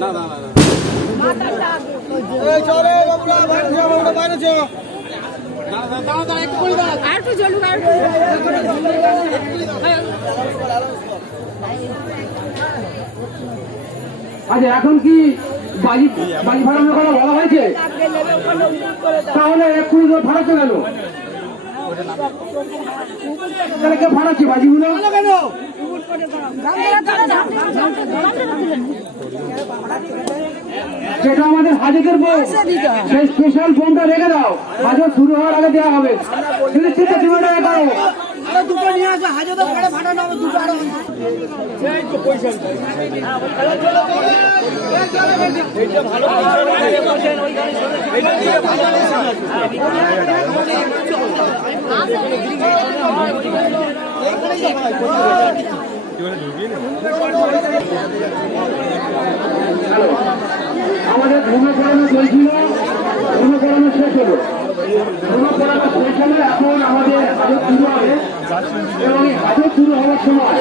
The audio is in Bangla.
না না না আচ্ছা, এখন কি বাজি ফাটানোর কথা বলা হয়েছে? তাহলে এক্ষুনি তো ফাটাতে গেল, তাহলে কে ফাটাচ্ছে বাজিগুলো? যেটা আমাদের হাজতের বউ, সেই স্পেশাল ফোনটা রেখে দাও, হাজত শুরু হওয়ার আগে দেওয়া হবে। যদি সেটা তুমি টাকা করো, দুটো নিয়ে আসবে, হাজতে ফাটানো হবে দুটো আরো। আমাদের ধর্মে পড়ানো চলছিল, ধর্মে পড়ানো শেষ হলো, ধর্মে পড়ানো শেষ হলে এখন আমাদের হাজত শুরু হবে এবং এই হাজত শুরু হওয়ার সময়